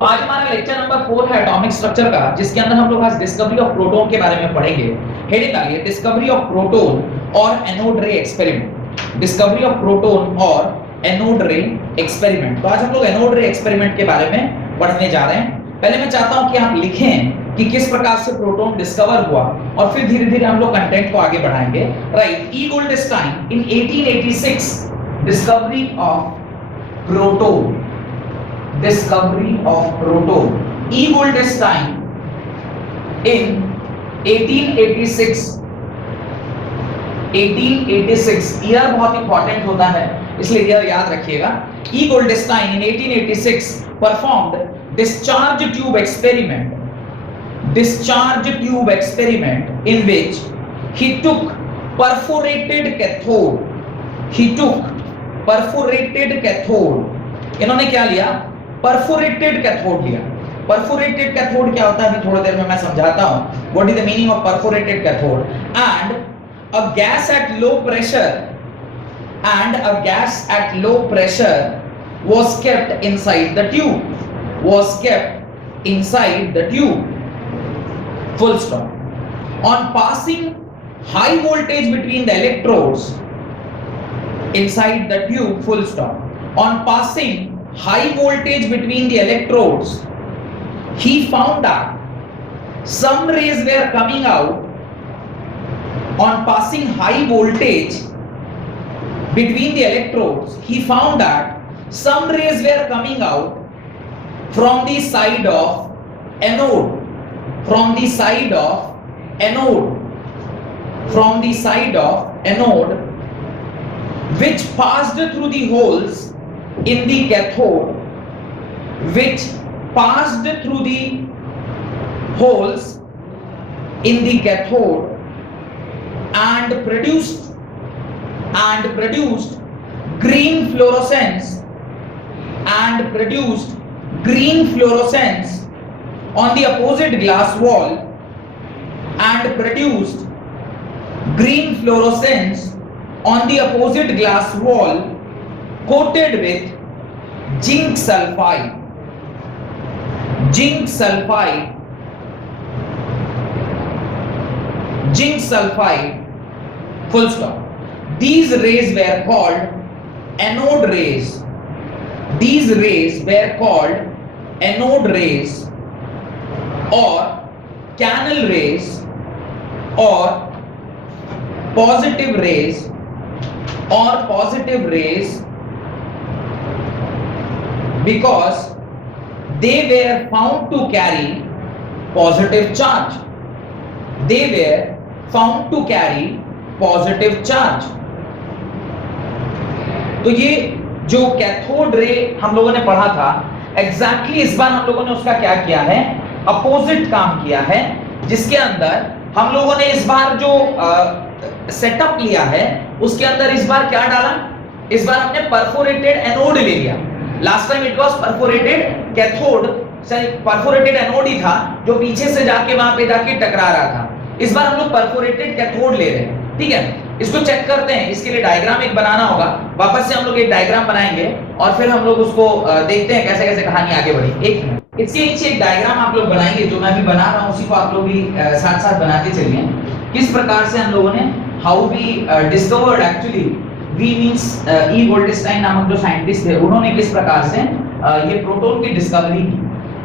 तो आज हमारा लेक्चर नंबर 4 है एटॉमिक स्ट्रक्चर का, जिसके अंदर हम लोग आज डिस्कवरी ऑफ प्रोटॉन के बारे में पढ़ेंगे। हेडिंग आ रही है डिस्कवरी ऑफ प्रोटॉन और एनोड रे एक्सपेरिमेंट। डिस्कवरी ऑफ प्रोटॉन और एनोड रे एक्सपेरिमेंट। तो आज हम लोग एनोड रे एक्सपेरिमेंट के बारे में पढ़ने जा रहे हैं। पहले मैं चाहता हूं कि आप लिखें कि किस प्रकार से प्रोटॉन डिस्कवर हुआ और फिर धीरे-धीरे हम लोग कंटेंट को आगे बढ़ाएंगे। Right, E Goldstein in 1886 discovery of proton. Discovery of proton. E. Goldstein in 1886 year बहुत इंपॉर्टेंट होता है, इसलिए ईयर याद रखिएगा। E. Goldstein in 1886 performed discharge tube experiment in which he took perforated cathode। इन्होंने क्या लिया? परफोरेटेड कैथोड लिया। परफोरेटेड कैथोड क्या होता है अभी थोड़ी देर में मैं समझाता हूं। What is the meaning of perforated cathode? And a gas at low pressure was kept inside the tube, full stop। on passing high voltage between the electrodes inside the tube, full stop। on passing high voltage between the electrodes, he found that some rays were coming out। on passing high voltage between the electrodes, he found that some rays were coming out from the side of anode, which passed through the holes in the cathode, and produced green fluorescence on the opposite glass wall, coated with zinc sulfide, full stop। these rays were called anode rays, or canal rays, or positive rays, because they were found to carry positive charge। तो ये जो cathode ray हम लोगों ने पढ़ा था, exactly इस बार हम लोगों ने उसका क्या किया है? अपोजिट काम किया है, जिसके अंदर हम लोगों ने इस बार जो सेटअप लिया है उसके अंदर इस बार क्या डाला? इस बार हमने परफोरेटेड एनोड ले लिया। Last time it was perforated cathode, perforated anode ही था जो पीछे से जाके वहां पे जाके टकरा रहा था। इस बार हम लोग परफोरेटेड कैथोड ले रहे हैं, ठीक है। इसको चेक करते हैं, इसके लिए डायग्राम एक बनाना होगा। वापस से हम लोग एक डायग्राम बनाएंगे और फिर हम लोग उसको देखते हैं कैसे कैसे कहानी आगे बढ़ी। एक मिनट, इसके नीचे एक डायग्राम आप लोग बनाएंगे, जो मैं भी बना रहा हूं उसी को आप लोग भी साथ साथ बनाते चलिए। किस प्रकार से हम लोगों ने how we discovered, actually we means E Goldstein नामक जो साइंटिस्ट थे, उन्होंने किस प्रकार से ये प्रोटॉन की डिस्कवरी की।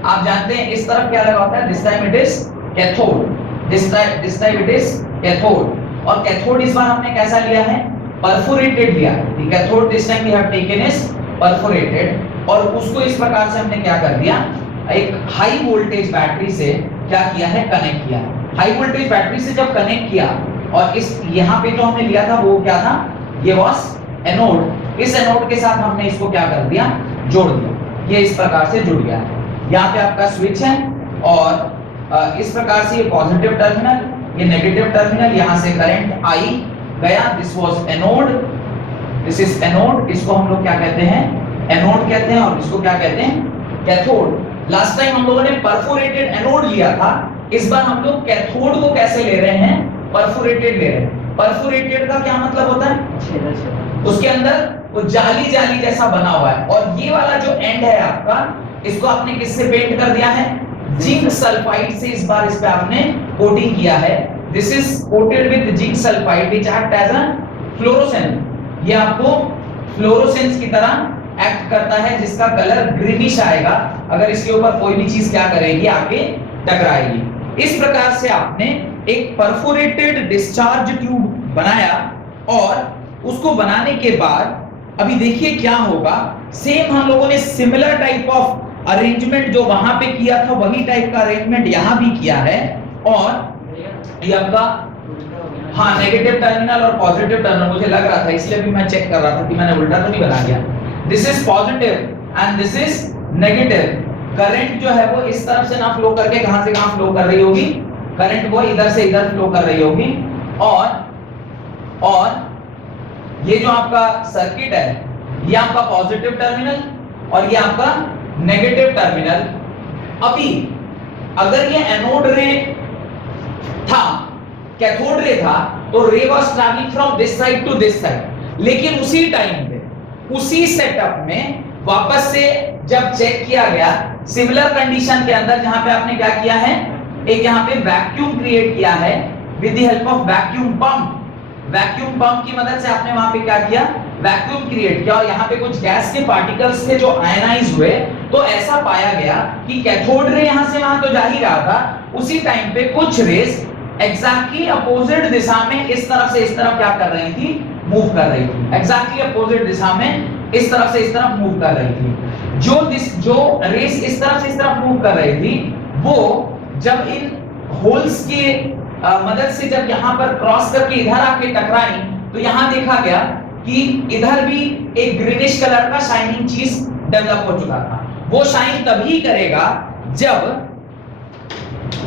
आप जानते हैं इस तरफ क्या लगा होता है? This time it is cathode, this time it is cathode. और कैथोड इस बार हमने कैसा लिया है? परफोरेटेड लिया है। Cathode this time we have taken is perforated, और उसको इस प्रकार से हमने क्या कर दिया? एक हाई वोल्टेज बैटरी से क्या किया है? कनेक्ट किया। हाई वोल्टेज बैटरी से जब कनेक्ट किया, और इस यहाँ पे जो हमने लिया था वो क्या था? ये वाज एनोड। इस एनोड के साथ हमने इसको क्या कर दिया? जोड़ दिया। ये इस प्रकार से जुड़ गया है। यहाँ पे आपका स्विच है, और इस प्रकार से ये पॉजिटिव टर्मिनल, ये नेगेटिव टर्मिनल, यहाँ से करंट आई गया। This was anode, this is anode. इसको हम लोग क्या कहते हैं? एनोड कहते हैं। और इसको क्या कहते हैं? कैथोड। लास्ट टाइम हम लोगों ने परफोरेटेड एनोड लिया था, इस बार हम लोग कैथोड को कैसे ले रहे हैं? परफोरेटेड ले रहे हैं। परफोरेटेड का क्या मतलब होता है? उसके अंदर वो जाली जाली जैसा बना हुआ है, और ये वाला जो एंड है आपका, इसको आपने किससे पेंट कर दिया है? जिंक सल्फाइड से इस बार इस पे आपने कोटिंग किया है। This is coated with zinc sulphide which act as a fluorescent. ये आपको फ्लोरोसेंस की तरह एक्ट करता है, जिसका कलर ग्रीनिश आएगा अगर इसके ऊपर कोई भी चीज क्या करेगी, आके टकराएगी। इस प्रकार से आपने एक परफोरेटेड डिस्चार्ज ट्यूब बनाया और उसको बनाने के बाद अभी देखिए क्या होगा। सेम हम लोगों ने सिमिलर टाइप ऑफ अरेंजमेंट जो वहां पे किया था वही टाइप का अरेंजमेंट यहां भी किया है। और ये आपका हाँ नेगेटिव टर्मिनल और पॉजिटिव टर्मिनल मुझे लग रहा था, इसलिए भी मैं चेक कर रहा था कि मैंने उल्टा तो नहीं बना दिया। This is positive and this is negative. Current जो है वो इस तरफ से ना फ्लो करके कहां से कहां फ्लो कर रही होगी, करंट वो इधर से इधर फ्लो कर रही होगी। और ये जो आपका सर्किट है ये आपका पॉजिटिव टर्मिनल और ये आपका नेगेटिव टर्मिनल। अभी अगर ये एनोड रे था, कैथोड रे था, तो ray was travelling from this side to this side. लेकिन उसी टाइम पे उसी सेटअप में वापस से जब चेक किया गया सिमिलर कंडीशन के अंदर, जहां पे आपने क्या किया है, एक यहां पे वैक्यूम क्रिएट किया है with the help of vacuum pump. Vacuum pump की मदद से आपने वहां पे क्या किया, वैक्यूम क्रिएट किया और यहाँ पे कुछ गैस के पार्टिकल्स थे जो आयनाइज हुए। तो ऐसा पाया गया कि कैथोड रे यहाँ से वहां तो जा ही रहा था, उसी टाइम पे कुछ रेस एग्जैक्टली अपोजिट दिशा में इस तरफ से इस तरफ क्या कर रही थी, मूव कर रही थी। एग्जैक्टली अपोजिट दिशा में इस तरफ से इस तरफ मूव कर रही थी। जो रेस इस तरफ से इस तरफ मूव कर रही थी वो जब इन होल्स के मदद से जब यहाँ पर क्रॉस करके इधर आके टकराई तो यहाँ देखा गया कि इधर भी एक ग्रीनिश कलर का शाइनिंग चीज डेवलप हो चुका था। वो शाइन तभी करेगा जब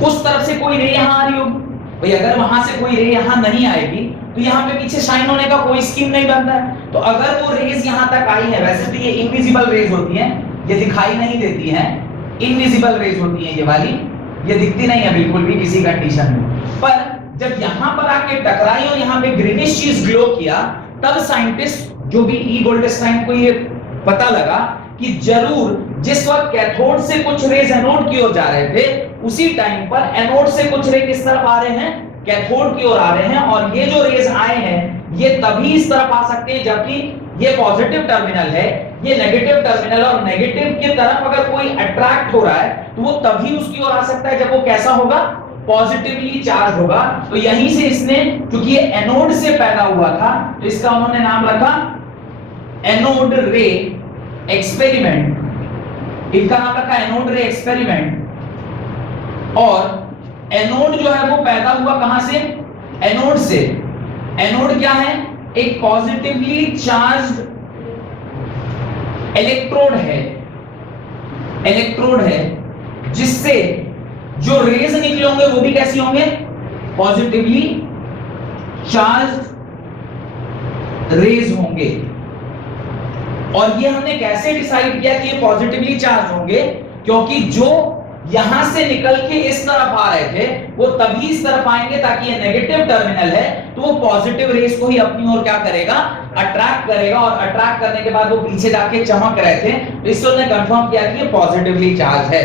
उस तरफ से कोई रे यहाँ आ रही होगी। भाई अगर वहां से कोई रे यहाँ नहीं आएगी तो यहाँ पे पीछे शाइन होने का कोई स्कीम नहीं बनता है। तो अगर वो रेज यहाँ तक आई है, वैसे तो ये इनविजिबल रेज होती हैं, ये दिखाई नहीं देती हैं, इनविजिबल रेज होती हैं ये वाली, ये दिखती नहीं है बिल्कुल भी किसी कंडीशन में। पर जब यहाँ पर आके टकराई और यहाँ पे ग्रीनिश चीज ग्लो किया, तब साइंटिस्ट जो भी ई गोल्डस्टाइन को ये पता लगा कि जरूर जिस वक्त कैथोड से कुछ रेज एनोड की ओर जा रहे थे, उसी टाइम पर एनोड से कुछ रे किस तरफ आ रहे हैं, कैथोड की ओर आ रहे हैं। और ये जो रेज आए हैं ये तभी इस तरफ आ सकते हैं जबकि ये पॉजिटिव टर्मिनल है, ये नेगेटिव टर्मिनल, और नेगेटिव की तरफ अगर कोई अट्रैक्ट हो रहा है तो वो तभी उसकी ओर आ सकता है जब वो कैसा होगा, पॉजिटिवली चार्ज होगा। तो यहीं से इसने, क्योंकि ये एनोड से पैदा हुआ था, तो इसका उन्होंने नाम रखा एनोड रे एक्सपेरिमेंट। इनका नाम रखा एनोड रे एक्सपेरिमेंट। और एनोड जो है वो पैदा हुआ कहां से, एनोड से। एनोड क्या है, एक पॉजिटिवली चार्ज्ड इलेक्ट्रोड है, इलेक्ट्रोड है जिससे जो रेज निकले होंगे वो भी कैसी होंगे, पॉजिटिवली चार्ज्ड रेज होंगे। और ये हमने कैसे डिसाइड किया कि ये पॉजिटिवली चार्ज होंगे, क्योंकि जो यहां से निकल के इस तरफ आ रहे थे वो तभी इस तरफ आएंगे ताकि ये नेगेटिव टर्मिनल है तो वो पॉजिटिव रेस को ही अपनी ओर क्या करेगा, अट्रैक्ट करेगा। और अट्रैक्ट करने के बाद वो पीछे जाके चमक रहे थे, तो इससे उन्होंने कंफर्म किया कि ये पॉजिटिवली चार्ज है।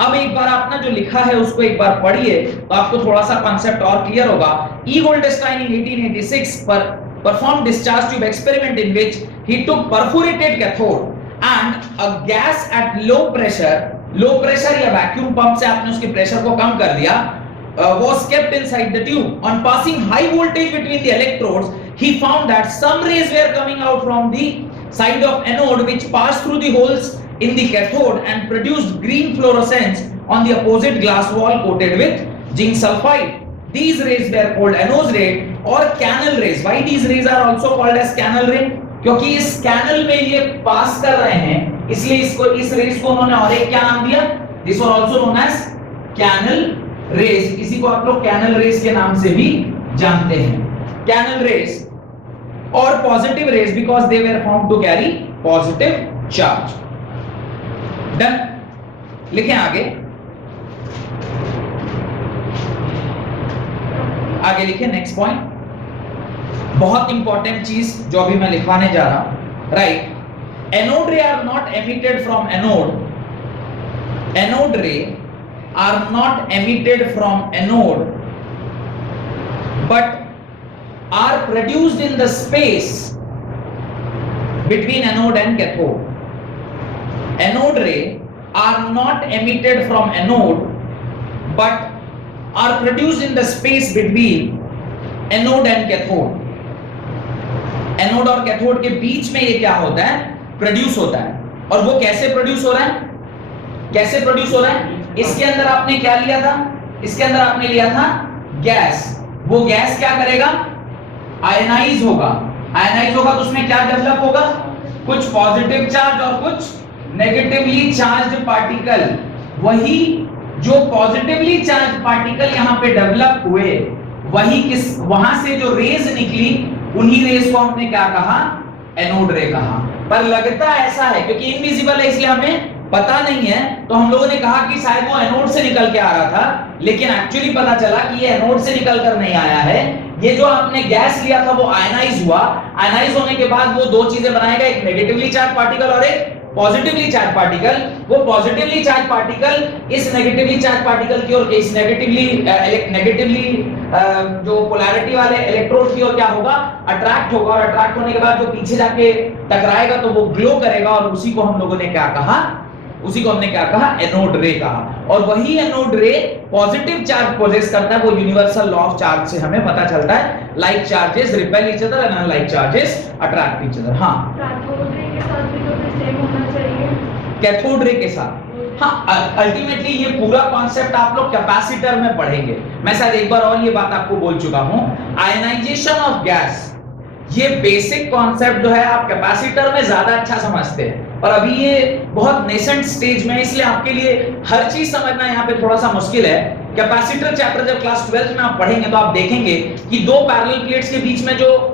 अब एक बार आपने जो लिखा है उसको एक बार पढ़िए तो आपको थोड़ा सा कांसेप्ट और क्लियर होगा। ई गोल्डस्टाइन इन 1886 पर performed discharge tube experiment in which he took perforated cathode and a gas at low pressure या वैक्यूम पंप से आपने उसके प्रेशर को कम कर दिया, was kept inside the tube. On passing high voltage between the electrodes, he found that some rays were coming out from the side of anode which passed through the holes in the cathode and produced green fluorescence on the opposite glass wall coated with zinc sulfide. These rays were called Ano's ray or canal rays. Why these rays are also called as canal ray? क्योंकि इस canal में ये पास कर रहे हैं, इसलिए इसको, इस रेस को उन्होंने और एक क्या नाम दिया, this were also known as canal rays. इसी को आप लोग कैनल रेस के नाम से भी जानते हैं, कैनल रेस। और positive rays because they were found to carry positive charge. Done, लिखें आगे, आगे लिखें नेक्स्ट पॉइंट। बहुत इंपॉर्टेंट चीज जो अभी मैं लिखवाने जा रहा हूं, right. Anode ray are not emitted from anode anode ray are not emitted from anode but are produced in the space between anode and cathode. Anode ray are not emitted from anode but are produced in the space between anode and cathode। Anode और cathode के बीच में ये क्या होता है, produce होता है। और वो कैसे प्रोड्यूस हो रहा है, कैसे प्रोड्यूस हो रहा है? इसके अंदर आपने क्या लिया था, इसके अंदर आपने लिया था गैस। वो गैस क्या करेगा, आयनाइज होगा। आयनाइज होगा तो उसमें क्या डेवलप होगा, कुछ पॉजिटिव चार्ज और कुछ नेगेटिवली चार्ज पार्टिकल। वही जो पॉजिटिवली चार्ज पार्टिकल यहां पे डेवलप हुए, वही किस वहां से जो रेज निकली, उन्हीं रेज को हमने क्या कहा, एनोड रे कहा। पर लगता ऐसा है क्योंकि इनविजिबल है इसलिए हमें पता नहीं है, तो हम लोगों ने कहा कि शायद वो एनोड से निकल के आ रहा था, लेकिन एक्चुअली पता चला कि ये एनोड से निकल कर नहीं आया है। ये जो आपने गैस लिया था वो आयनाइज हुआ। आयनाइज होने के बाद वो दो चीजें बनाएगा, एक नेगेटिवली चार्ज पार्टिकल और एक पॉजिटिवली चार्ज पार्टिकल। वो पॉजिटिवली चार्ज पार्टिकल इस नेगेटिवली चार्ज पार्टिकल की ओर, इस नेगेटिवली जो पोलैरिटी वाले इलेक्ट्रोड की ओर क्या होगा, अट्रैक्ट होगा। और अट्रैक्ट होने के बाद जो पीछे जाके टकराएगा तो वो ग्लो करेगा, और उसी को हम लोगों ने क्या कहा, उसी को हमने क्या कहा, एनोड रे कहा। और वही एनोड रे पॉजिटिव चार्ज पोजेस करता है। वो यूनिवर्सल लॉ ऑफ चार्ज से हमें पता चलता है, like charges repel each other and unlike charges attract each other. हां, कैथोड रे के साथ भी तो सेम होना चाहिए, कैथोड रे के साथ। हाँ, अल्टीमेटली ये पूरा कॉन्सेप्ट आप लोग कैपेसिटर में पढ़ेंगे। मैं शायद एक बार और ये बात आपको बोल चुका हूं, आयनाइजेशन ऑफ गैस, ये बेसिक कॉन्सेप्ट जो है आप कैपेसिटर में ज्यादा अच्छा समझते हैं, और अभी ये बहुत नेसेंट स्टेज में, इसलिए आपके लिए हर चीज समझना यहाँ पे थोड़ा सा मुश्किल है। कैपेसिटर चैप्टर जब क्लास 12th में आप पढ़ेंगे तो आप देखेंगे कि दो पैरेलल प्लेट्स के बीच में जो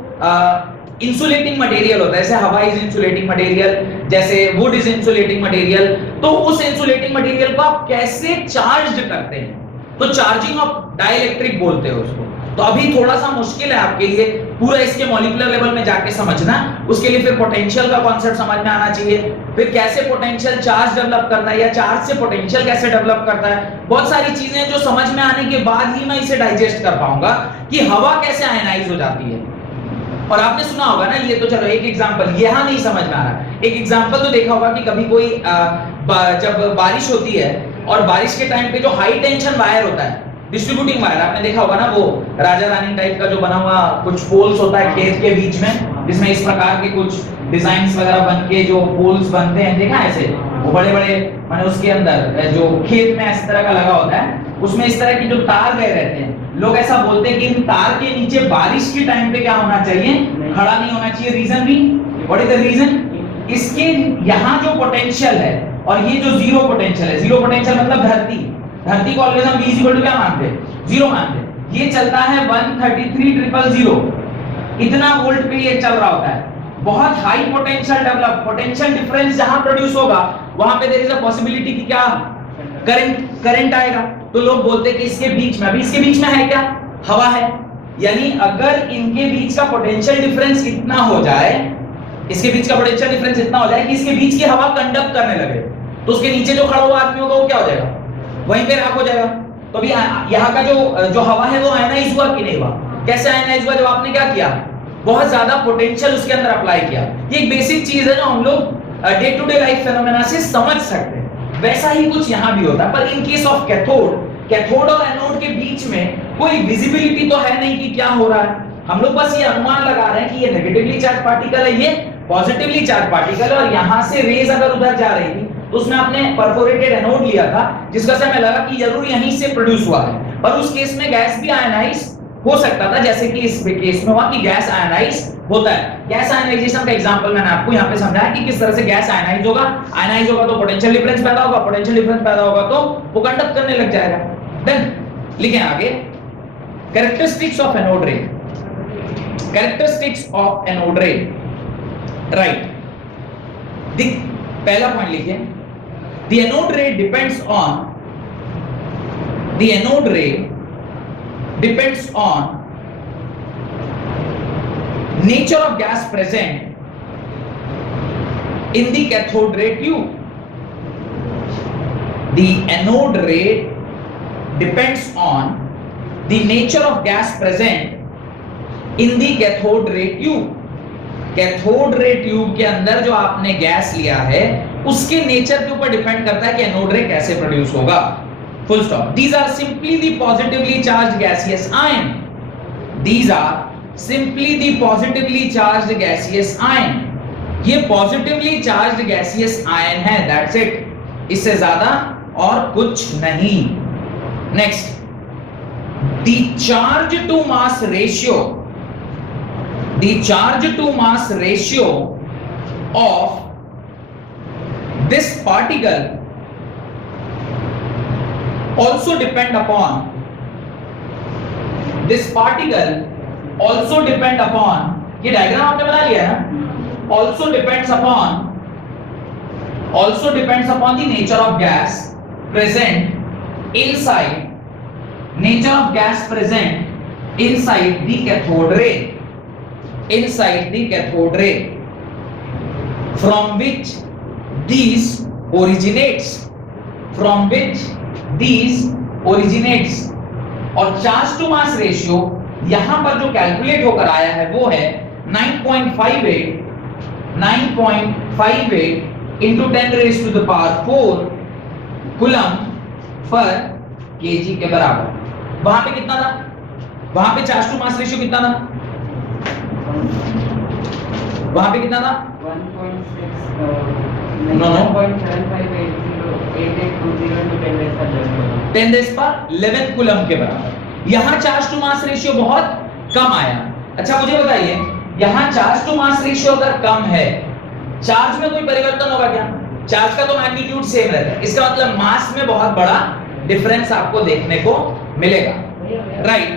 इंसुलेटिंग मटेरियल होता है, जैसे हवा इज इंसुलेटिंग मटेरियल, जैसे वुड इज इंसुलेटिंग मटेरियल, तो उस इंसुलेटिंग मटेरियल को आप कैसे चार्ज करते हैं, तो चार्जिंग ऑफ डाइलेक्ट्रिक बोलते हैं उसको। तो अभी थोड़ा सा मुश्किल है आपके लिए पूरा इसके मॉलिक्यूलर लेवल में जाके समझना। उसके लिए फिर पोटेंशियल का कॉन्सेप्ट समझ में आना चाहिए, फिर कैसे पोटेंशियल चार्ज डेवलप करता है, या चार्ज से पोटेंशियल कैसे डेवलप करता है। बहुत सारी चीजें जो समझ में आने के बाद ही मैं इसे डाइजेस्ट कर पाऊंगा कि हवा कैसे आयनाइज हो जाती है। और आपने सुना होगा ना, ये तो चलो एक एग्जांपल, यहां नहीं समझ में आ रहा, एक एग्जांपल तो देखा होगा कि कभी कोई जब बारिश होती है और बारिश के टाइम पे जो हाई टेंशन वायर होता है, डिस्ट्रीब्यूटिंग वायर, आपने देखा होगा ना, वो राजा रानी टाइप का जो बना हुआ कुछ पोल्स होता है खेत के बीच में, जिसमें इस प्रकार के कुछ डिजाइन्स वगैरह बन के जो पोल्स बनते हैं, देखा ऐसे वो बड़े बड़े, माने उसके अंदर जो खेत में इस तरह का लगा होता है, उसमें इस तरह की जो तार गए रहते हैं। लोग ऐसा बोलते हैं कि इन तार के नीचे बारिश के टाइम पे क्या होना चाहिए, खड़ा नहीं होना चाहिए। रीजन भी, व्हाट इज द रीजन? इसके यहाँ जो पोटेंशियल है और ये जो जीरो पोटेंशियल है, जीरो पोटेंशियल मतलब धरती को ऑलवेज हम v इक्वल टू क्या मानते हैं, जीरो मानते हैं। ये चलता है 133,000, इतना वोल्ट पे ये चल रहा होता है। बहुत high potential develop, potential difference जहां प्रोड्यूस होगा वहां पे देयर इज अ पॉसिबिलिटी कि क्या करंट आएगा। तो लोग बोलते हैं कि इसके बीच में, अभी इसके बीच में है क्या, हवा है। यानी अगर इनके बीच का पोटेंशियल डिफरेंस इतना हो जाए, इसके बीच का पोटेंशियल डिफरेंस इतना हो जाए कि इसके बीच की हवा कंडक्ट करने लगे, तो उसके नीचे जो खड़ा हुआ आदमी होगा वो क्या हो जाएगा, वहीं पे राख हो जाएगा। तो अभी यहाँ का जो हवा है वो आयनाइज हुआ कि नहीं हुआ? कैसे आयनाइज हुआ? जब आपने क्या किया, बहुत ज्यादा पोटेंशियल उसके अंदर अप्लाई किया। ये एक बेसिक चीज है जो हम लोग day to day life phenomena से समझ सकते हैं। वैसा ही कुछ यहाँ भी होता है, पर इन केस ऑफ कैथोड और एनोड के बीच में कोई विजिबिलिटी तो है नहीं कि क्या हो रहा है। हम लोग बस ये अनुमान लगा रहे हैं कि ये नेगेटिवली चार्ज पार्टिकल है, ये पॉजिटिवली चार्ज पार्टिकल है, और यहाँ से रेज अगर उधर जा रही थी तो उसमें आपने परफोरेटेड एनोड लिया था, जिसका से हमें लगा कि जरूर यहीं से प्रोड्यूस हुआ है। पर उस केस में गैस भी आयनाइज हो सकता था, जैसे कि इस केस में हुआ कि गैस आयनाइज होता है। गैस आयनाइजेशन का एग्जांपल मैंने आपको यहाँ पे समझाया कि किस तरह से गैस आयनाइज होगा। आयनाइज होगा तो पोटेंशियल डिफरेंस पैदा होगा, पोटेंशियल डिफरेंस पैदा होगा तो वो कंडक्ट करने लग जाएगा। देन लिखें आगे, कैरेक्टरिस्टिक्स ऑफ एनोड रे। कैरेक्टरिस्टिक्स ऑफ एनोड रे, राइट। पहला पॉइंट लिखिए, the anode ray depends on nature of gas present in the cathode ray tube। the anode ray depends on the nature of gas present in the cathode ray tube. Cathode ray tube के अंदर जो आपने gas लिया है उसके nature के ऊपर depend करता है कि एनोड रे कैसे प्रोड्यूस होगा. Full stop. These are simply the positively charged gaseous ion. These are simply the positively charged gaseous ion. ये पॉजिटिवली चार्ज्ड गैसियस आयन है. That's it. इससे ज्यादा और कुछ नहीं. Next, the charge to mass ratio, the charge to mass ratio of this particle also depend upon, this particle also depend upon, ये diagram आपने बना लिया है ना, also depends upon the nature of gas present inside, nature of gas present inside the cathode ray, inside the cathode ray, from which these originates, from which these originates. और charge to mass ratio यहां पर जो calculate होकर आया है वो है 9.58 into 10 raised to the power 4 coulomb per KG के बराबर. वहां पे कितना था? वहां पे चार्ज टू मास रेशियो कितना था? वहां पे कितना था? 10^11 कूलम के बराबर. यहां चार्ज टू मास रेशियो बहुत कम आया. अच्छा मुझे बताइए, यहां चार्ज टू मास रेशियो अगर कम है, चार्ज में कोई परिवर्तन होगा क्या? चार्ज का तो मैग्नीट्यूड सेम रहता है. इसका मतलब मास में बहुत बड़ा डिफरेंस आपको देखने को मिलेगा. राइट.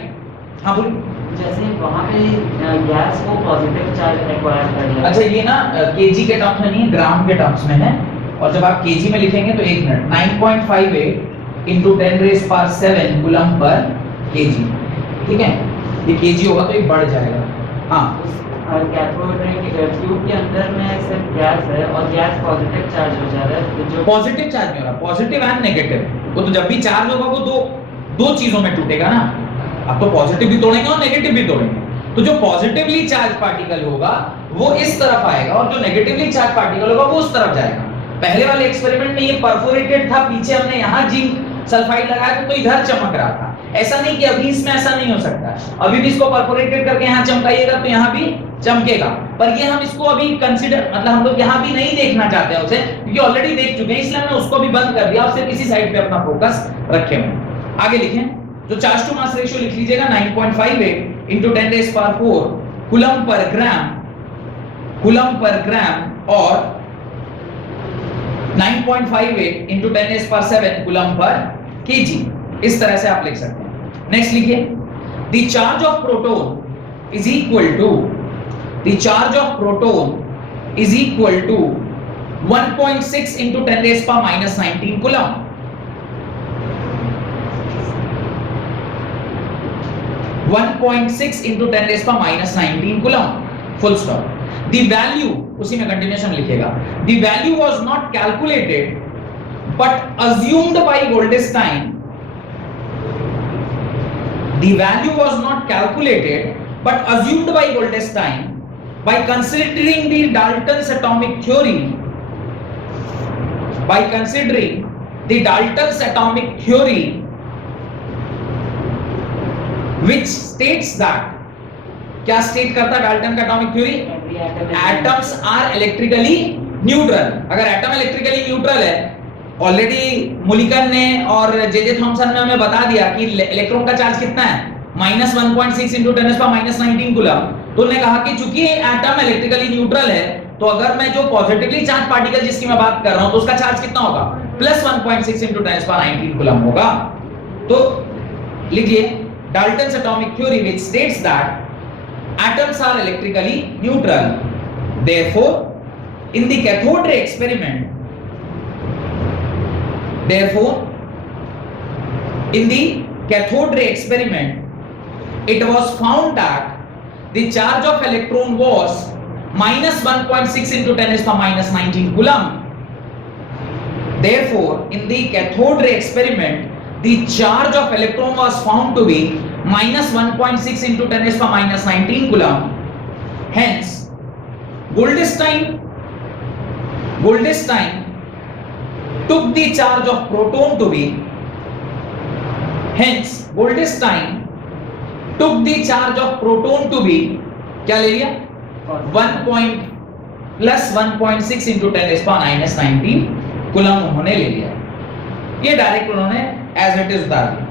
हाँ बोलिए. जैसे वहां पे गैस को पॉजिटिव चार्ज एक्वायर कर लिया. अच्छा ये ना केजी के टर्म्स में नहीं, ग्राम के टर्म्स में है. और जब आप केजी में लिखेंगे तो 1 minute, 9.58 into 10^7 coulomb per KG. ठीक है, ये केजी होगा तो ये बढ़ जाएगा. हाँ, कैथोड रे ट्यूब के अंदर में सिर्फ गैस है और गैस पॉजिटिव चार्ज हो जा रहा है. तो जो पॉजिटिव चार्ज नहीं हो रहा, पॉजिटिव एंड नेगेटिव. वो तो जब भी चार्ज होगा वो दो चीजों में टूटेगा ना. अब तो पॉजिटिव भी तोड़ेंगे और नेगेटिव भी तोड़ेंगे. तो जो पॉजिटिवली चार्ज पार्टिकल होगा वो इस तरफ आएगा और जो नेगेटिवली चार्ज पार्टिकल होगा वो उस तरफ जाएगा. पहले वाले एक्सपेरिमेंट में ये परफोरेटेड था, पीछे हमने यहाँ जिंक सल्फाइड लगाया तो इधर चमक रहा था. ऐसा नहीं कि अभी इसमें ऐसा नहीं हो सकता. अभी भी इसको परफोरेटेड करके यहाँ चमकाइएगा तो यहाँ भी चमकेगा. पर ये हम इसको अभी कंसीडर, मतलब हम लोग यहाँ भी नहीं देखना चाहते हैं उसे, क्योंकि ऑलरेडी देख चुके हैं, इसलिए हमने उसको भी बंद कर दिया और सिर्फ इसी साइड पे अपना फोकस रखे हुए. आगे लिखें. जो चार्ज टू मास रेशियो लिख लीजिएगा 9.58 into 10^4 कूलम पर ग्राम, कूलम पर ग्राम, और 9.58 into 10^7 कूलम पर केजी. इस तरह से आप लिख सकते हैं. नेक्स्ट लिखिए. The charge of proton is equal to, the charge of proton is equal to 1.6 into 10^-19 coulomb. 1.6 into 10^-19 coulomb. Full stop. The value, उसी में कंटिन्यूएशन लिखेगा. The value was not calculated but assumed by Goldstein. The value was not calculated but assumed by Goldstein by considering the Dalton's atomic theory. By considering the Dalton's atomic theory, which states that, क्या state करता Dalton का atomic theory? Atoms are electrically neutral. अगर atom electrically neutral है, already Millikan ने और J Thomson ने हमें बता दिया कि इलेक्ट्रॉन का चार्ज कितना है, -1.6 into 10^-19 कूलम. तो उन्होंने कहा कि चूंकि एटम इलेक्ट्रिकली न्यूट्रल है, तो अगर मैं जो पॉजिटिवली चार्ज पार्टिकल जिसकी मैं बात कर रहा हूं तो उसका चार्ज कितना होगा? +1.6 into 10^19 कूलम होगा. तो लिखिए, Dalton's atomic theory which states that atoms are electrically neutral. Therefore, in the cathode ray experiment, therefore, in the cathode ray experiment, it was found that the charge of electron was -1.6 into 10^-19 coulomb. therefore in the cathode ray experiment the charge of electron was found to be minus 1.6 into 10 raised to minus 19 coulomb. Hence Goldstein took the charge of proton to be क्या ले लिया 1.6 into 10 raised to minus 19 coulomb उन्होंने ले लिया। ये direct उन्होंने as it is उतार दिया।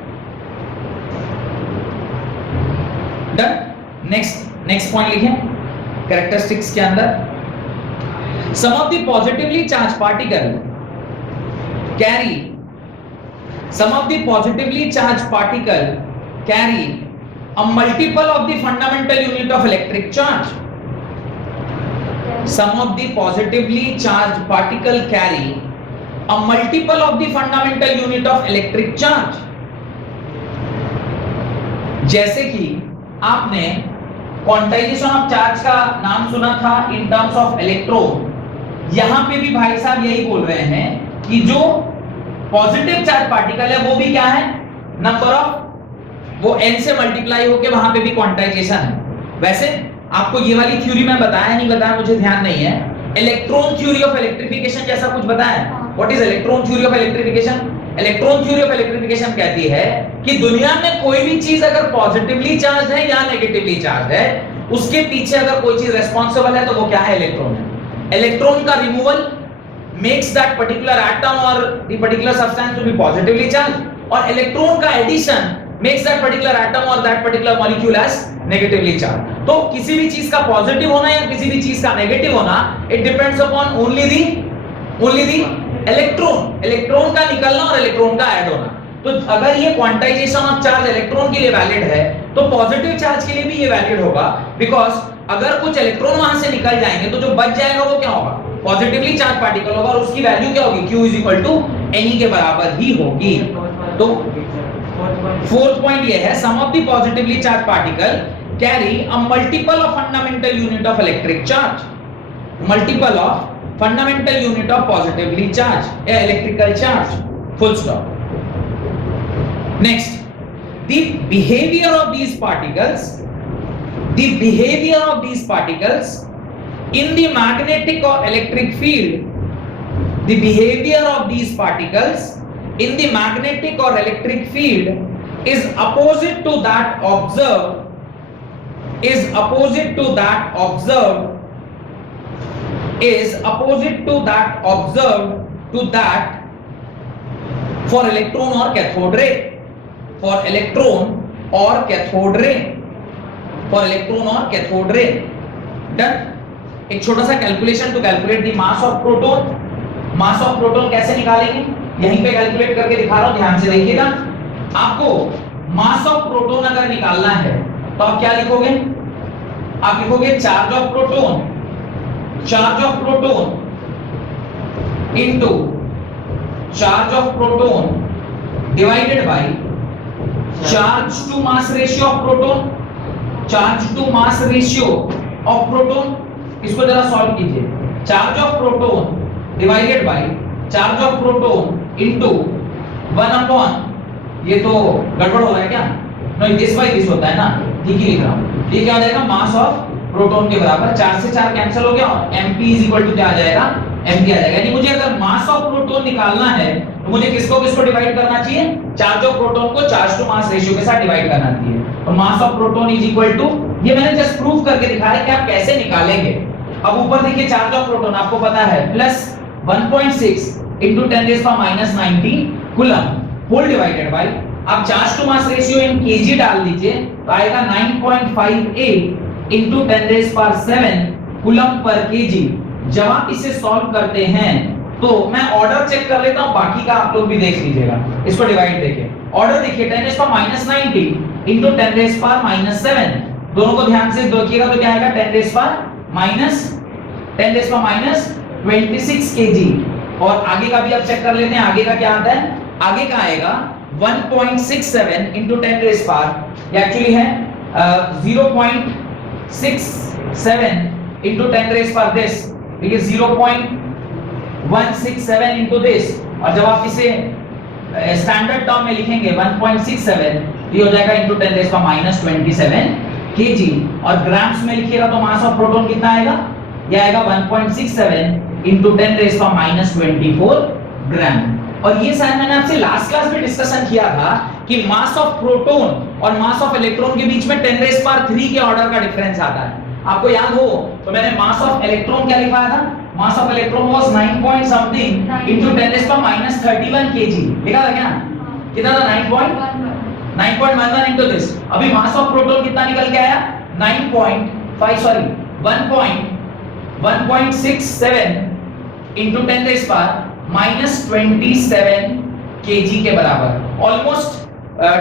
डन। नेक्स्ट पॉइंट लिखें कैरेक्टरिस्टिक्स के अंदर some of the positively charge particle carry a multiple of the fundamental unit of electric charge. Some of the positively charged particle carry a multiple of the fundamental unit of electric charge. जैसे कि आपने quantization of charge का नाम सुना था in terms of electron. यहां पे भी भाई साहब यही बोल रहे हैं कि जो पॉजिटिव चार्ज पार्टिकल है वो भी क्या है, नंबर ऑफ वो n से मल्टीप्लाई होके वहां पे भी क्वांटाइजेशन है। वैसे आपको ये वाली थ्योरी मैं बताया नहीं बताया मुझे ध्यान नहीं है। इलेक्ट्रॉन थ्योरी ऑफ इलेक्ट्रिफिकेशन जैसा कुछ बताया। What is electron theory of electrification? Electron theory of electrification कहती है कि दुनिया में कोई भी चीज अगर पॉजिटिवली चार्ज है या नेगेटिवली चार्ज है, उसके पीछे अगर कोई चीज रिस्पांसिबल है तो वो क्या है, इलेक्ट्रॉन है। इलेक्ट्रॉन का removal makes that particular atom और the particular substance to be positively charge, और इलेक्ट्रॉन का addition makes that particular atom or that particular molecule as negatively charged. तो किसी भी चीज का पॉजिटिव होना या किसी भी चीज का नेगेटिव होना, it depends upon only the electron. Electron का निकलना और इलेक्ट्रॉन का ऐड होना। तो अगर ये क्वांटाइजेशन ऑफ चार्ज इलेक्ट्रॉन के लिए वैलिड है तो पॉजिटिव चार्ज के लिए भी ये वैलिड होगा, बिकॉज अगर कुछ इलेक्ट्रॉन वहां से निकल जाएंगे तो जो बच जाएगा वो क्या होगा, पॉजिटिवली चार्ज पार्टिकल होगा, और उसकी वैल्यू क्या होगी, Q is equal to Ne के बराबर ही होगी। तो फोर्थ पॉइंट ये है, sum of the positively charge particle carry a multiple of fundamental unit of electric charge, multiple of fundamental unit of positively charge electrical charge, full stop. Next, the behavior of these particles in the magnetic or electric field, the behavior of these particles in the magnetic or electric field is opposite to that observed to that for electron or cathode ray, for electron or cathode ray। Done. एक छोटा सा calculation to calculate the mass of proton. Mass of proton कैसे निकालेंगे, यहीं पे calculate करके दिखा रहा हूं, ध्यान से देखिएगा। आपको मास ऑफ प्रोटॉन अगर निकालना है तो आप क्या लिखोगे, आप लिखोगे charge of proton into charge of proton divided by charge to mass ratio of proton, charge to mass ratio of proton. इसको जरा सॉल्व कीजिए, charge of proton divided by charge of proton into 1 upon, ये तो गड़बड़ हो रहा है क्या, नहीं दिस बाय दिस होता है ना, ठीक ही लिख रहा हूं। ये क्या आ जाएगा, मास ऑफ प्रोटॉन के बराबर 4 से 4 कैंसिल हो गया और mp इज इक्वल टू क्या आ जाएगा, mp आ जाएगा। यानी मुझे अगर मास ऑफ प्रोटॉन निकालना है तो मुझे किसको किसको डिवाइड करना चाहिए, चार्ज ऑफ प्रोटॉन को चार्ज टू मास रेशियो के साथ डिवाइड करना चाहिए। तो mass of proton is equal to, ये मैंने जस्ट प्रूव करके दिखाया है कि आप कैसे निकालेंगे। अब ऊपर देखिए चार्ज ऑफ प्रोटॉन आपको पता है plus 1.6 into 10 raised to minus 19 coulomb whole divided by, आप charge to mass ratio in KG डाल दीजिए तो आएगा 9.58 into 10 raised to 7 coulomb per KG. जब आप इसे सॉल्व करते हैं तो मैं ऑर्डर चेक कर लेता हूं, बाकी का आप लोग भी देख लीजिएगा। इसको डिवाइड देखिए, ऑर्डर देखिए 10 raised to minus 90 into 10 raised to minus 7, दोनों को ध्यान से देखिएगा तो क्या आएगा 10 raised to minus 26 kg। और आगे का भी आप चेक कर लेते हैं, आगे का क्या आता है, आगे का आएगा 1.67 into 10 raised to, एक्चुअली है 0.67 into 10 raised to this, देखिए 0.167 into this और जब आप इसे स्टैंडर्ड टर्म में लिखेंगे 1.67, ये हो जाएगा into 10 raised power minus 27 kg, और ग्राम्स में लिखिएगा तो मास ऑफ प्रोटॉन कितना आएगा, ये आएगा 1.67 into 10 raised power minus 24 ग्राम। और ये शायद मैंने आपसे लास्ट क्लास में डिस्कशन किया था कि मास ऑफ प्रोटॉन और मास ऑफ इलेक्ट्रॉन के बीच में 10 raised power 3 के ऑर्डर का डिफरेंस आता है। आपको याद हो तो मैंने मास ऑफ इलेक्ट्रॉन क्या लिखा था, मास of electron was 9 point something into 10 raised power minus 31 kg, लिखा था क्या, कितना था, 9.11 into this। अभी मास ऑफ प्रोटॉन कितना निकल के आया, 1.67 into 10 raised power minus 27 kg के बराबर, almost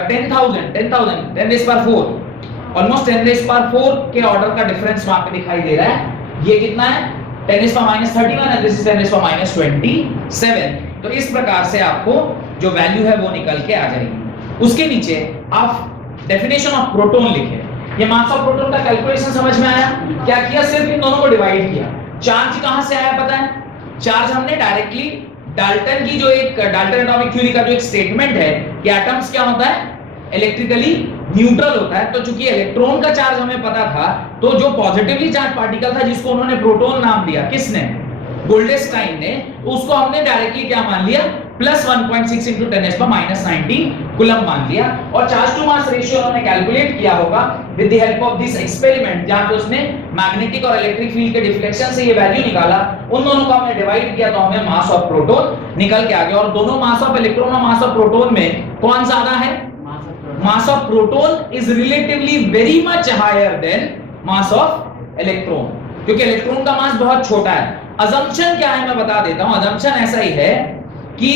10 raised power 4, almost 10 raised power 4 के ऑर्डर का डिफरेंस वहां पे दिखाई दे रहा है। ये कितना है, 10 raised power minus 31 and this is 10 raised power minus 27। तो इस प्रकार से आपको जो वैल्यू है वो निकल के आ जाएगी। उसके नीचे आप डेफिनेशन ऑफ प्रोटॉन लिखे। ये मास ऑफ प्रोटॉन का कैलकुलेशन समझ में आया, क्या किया, सिर्फ इन दोनों को डिवाइड किया। चार्ज कहां से आया पता है, चार्ज हमने डायरेक्टली डाल्टन की जो एक डाल्टन एटॉमिक थ्योरी का जो एक स्टेटमेंट है कि एटम्स क्या होता है, इलेक्ट्रिकली न्यूट्रल होता है। तो चूंकि इलेक्ट्रॉन का चार्ज हमें पता था, तो जो पॉजिटिवली चार्ज पार्टिकल था जिसको उन्होंने प्रोटॉन नाम दिया, किसने, गोल्डस्टाइन ने, तो उसको हमने डायरेक्टली क्या मान लिया, plus 1.6 into 10 raised power minus 19 coulomb मान लिया। और चार्ज टू मास रेशियो उन्होंने कैलकुलेट किया होगा with the help of this experiment, जहां पे उसने मैग्नेटिक और इलेक्ट्रिक फील्ड के डिफ्लेक्शन से ये वैल्यू निकाला। उन दोनों को हमने डिवाइड किया तो हमें मास ऑफ प्रोटॉन निकल के आ गया। और दोनों मास ऑफ इलेक्ट्रॉन और मास ऑफ प्रोटॉन में कौन ज्यादा है, mass of proton is relatively very much higher than mass of electron, क्योंकि इलेक्ट्रॉन का मास बहुत छोटा है। अजम्पशन क्या है मैं बता देता हूं, अजम्पशन ऐसा ही है कि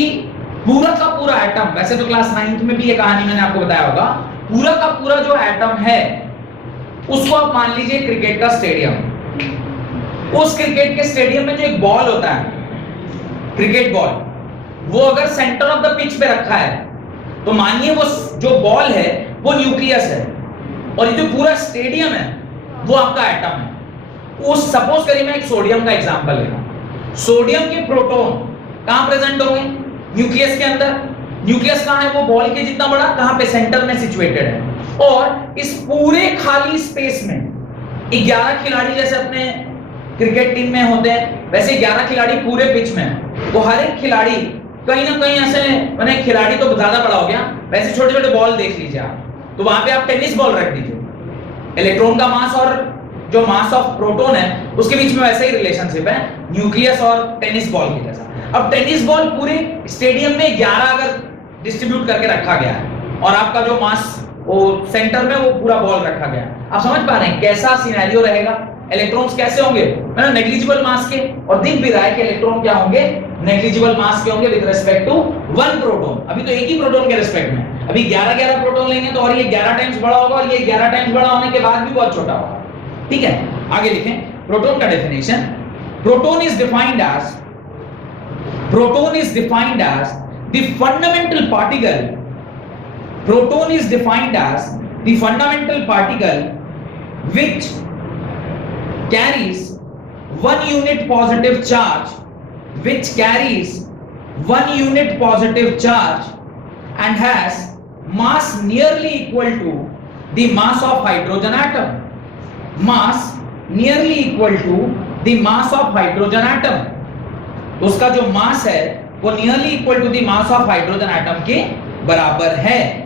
पूरा का पूरा एटम, वैसे तो क्लास 9th में भी ये कहानी मैंने आपको बताया होगा, पूरा का पूरा जो एटम है उसको आप मान लीजिए क्रिकेट का स्टेडियम। उस क्रिकेट के स्टेडियम में जो एक बॉल होता है, क्रिकेट बॉल, वो अगर सेंटर ऑफ द पिच पे रखा है तो मानिए वो जो बॉल है वो न्यूक्लियस है, और ये जो पूरा स्टेडियम है वो आपका एटम है। उस सपोज करिए मैं एक सोडियम का एग्जांपल ले रहा हूं। सोडियम के प्रोटॉन कहां प्रेजेंट होंगे, न्यूक्लियस के अंदर। न्यूक्लियस कहां है, वो बॉल के जितना बड़ा, कहां पे, सेंटर में सिचुएटेड है। और इस पूरे खाली स्पेस में 11 खिलाड़ी जैसे अपने क्रिकेट टीम में होते हैं, वैसे 11 खिलाड़ी पूरे पिच में। वो हर एक खिलाड़ी कहीं ना कहीं ऐसे, मैंने खिलाड़ी तो ज्यादा बड़ा हो गया, वैसे छोटे छोटे बॉल देख लीजिए आप, तो वहां पे आप टेनिस बॉल रख दीजिए। इलेक्ट्रॉन का मास और जो मास ऑफ प्रोटॉन है उसके बीच में वैसा ही रिलेशनशिप है, न्यूक्लियस और टेनिस बॉल के जैसा। अब टेनिस बॉल पूरे स्टेडियम में 11 अगर डिस्ट्रीब्यूट करके रखा गया है और आपका जो मास वो सेंटर में वो पूरा बॉल रखा गया है, आप समझ पा रहे हैं कैसा सिनेरियो रहेगा। इलेक्ट्रॉन्स कैसे होंगे, मतलब नेग्लिजिबल मास के, और दिख भी रहा है कि इलेक्ट्रॉन क्या होंगे, नेग्लिजिबल मास के होंगे with respect to one proton. अभी तो एक ही प्रोटॉन के रिस्पेक्ट में, अभी 11 प्रोटॉन लेंगे तो, और ये 11 टाइम्स बड़ा होगा, और ये 11 टाइम्स बड़ा होने के बाद भी बहुत छोटा होगा। ठीक है, आगे लिखें प्रोटॉन का definition. Proton is defined as the fundamental particle. Proton is defined as the fundamental particle which carries 1 unit positive charge, and has mass nearly equal to the mass of hydrogen atom. Mass nearly equal to the mass of hydrogen atom. उसका जो mass है वो nearly equal to the mass of hydrogen atom के बराबर है।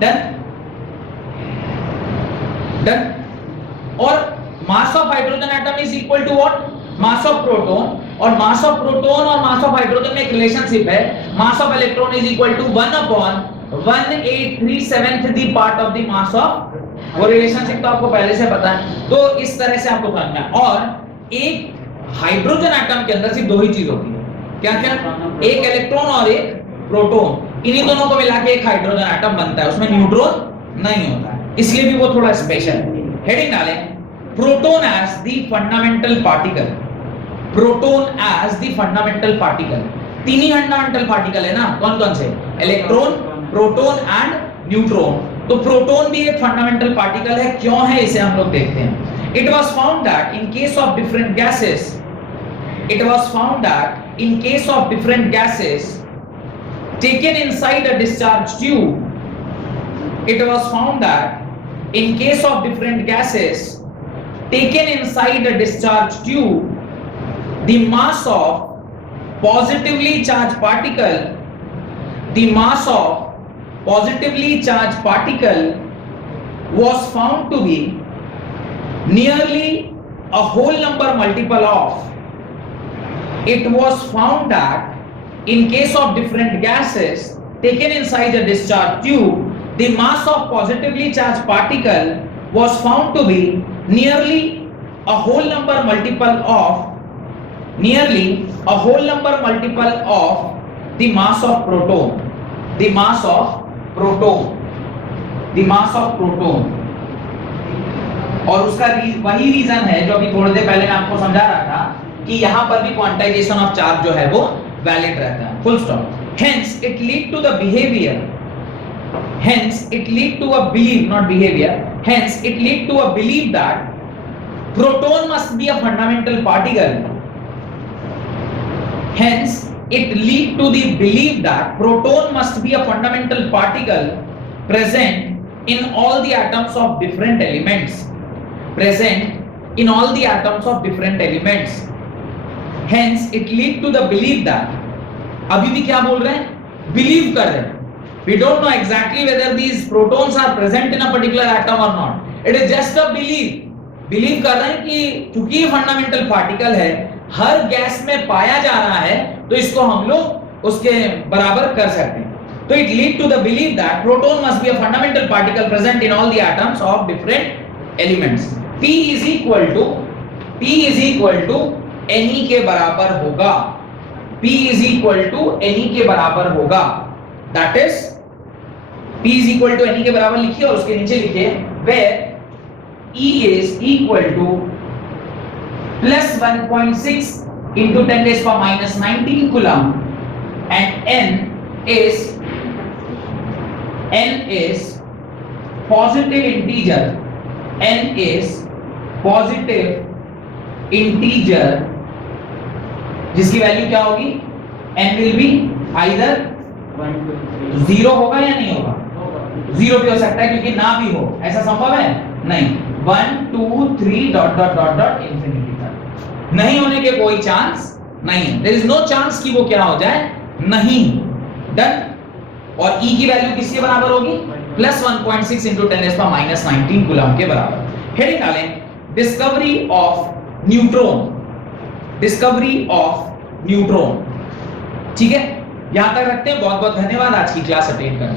Done. और mass of hydrogen atom is equal to what, mass of proton. और mass of proton और मास ऑफ हाइड्रोजन में एक रिलेशनशिप है, mass of electron is equal to 1/1837 the part of the mass of, वो relationship तो आपको पहले से पता है। तो इस तरह से आपको समझना है। और एक हाइड्रोजन एटम के अंदर सिर्फ दो ही चीज होती है, क्या क्या, एक इलेक्ट्रॉन और एक प्रोटॉन। इन्हीं दोनों को मिला के एक हाइड्रोजन एटम बनता है, उसमें न्यूट्रॉन नहीं होता है, इसलिए भी वो थोड़ा स्पेशल है। हेडिंग डालें proton as the fundamental particle. Proton as the fundamental particle. तीन ही फंडामेंटल पार्टिकल है ना, कौन कौन से, इलेक्ट्रॉन, प्रोटॉन एंड न्यूट्रॉन। तो प्रोटॉन भी एक फंडामेंटल पार्टिकल है, क्यों है इसे हम लोग देखते हैं। It was found that in case of different gases, in case of different gases taken inside a discharge tube, it was found that in case of different gases taken inside a discharge tube, the mass of positively charged particle, the mass of positively charged particle was found to be nearly a whole number multiple of. It was found that in case of different gases taken inside a discharge tube, the mass of positively charged particle was found to be nearly a whole number multiple of the mass of proton. The mass of proton. और उसका वही reason है जो अभी थोड़ी देर पहले मैं आपको समझा रहा था कि यहां पर भी क्वांटाइजेशन ऑफ चार्ज जो है वो वैलिड रहता है, full stop. Hence it lead to the behavior. Hence it lead to a belief, not behavior. Hence it lead to a belief that proton must be a fundamental particle. Hence it lead to the belief that proton must be a fundamental particle present in all the atoms of different elements. Present in all the atoms of different elements. Hence it lead to the belief that, अभी भी क्या बोल रहे हैं, believe कर रहे हैं. We don't know exactly whether these protons are present in a particular atom or not. It is just a belief. Believe कर रहे हैं कि चूंकि ये fundamental particle है, हर गैस में पाया जा रहा है, तो इसको हम लोग उसके बराबर कर सकते हैं. तो it lead to the belief that proton must be a fundamental particle present in all the atoms of different elements. P is equal to Ne के बराबर होगा. P is equal to Ne के बराबर होगा. That is P is equal to Ne के बराबर लिखिए और उसके नीचे लिखिए where E is equal to plus 1.6 into 10 raised to minus 19 coulomb and N is positive integer. N is positive integer जिसकी वैल्यू क्या होगी, n will be either 0 होगा या नहीं होगा, 0 भी हो सकता है क्योंकि ना भी हो, ऐसा संभव है नहीं. 1 2 3 dot dot dot dot infinity तक नहीं होने के कोई चांस नहीं है. देयर इज नो चांस कि वो क्या हो जाए, नहीं. डन. और E की वैल्यू किसके बराबर होगी, plus 1.6 into 10 raised to minus 19 coulomb के बराबर. हेडिंग डालें discovery of neutron. Discovery of neutron. ठीक है, यहां तक रखते हैं. बहुत बहुत धन्यवाद आज की क्लास अटेंड करने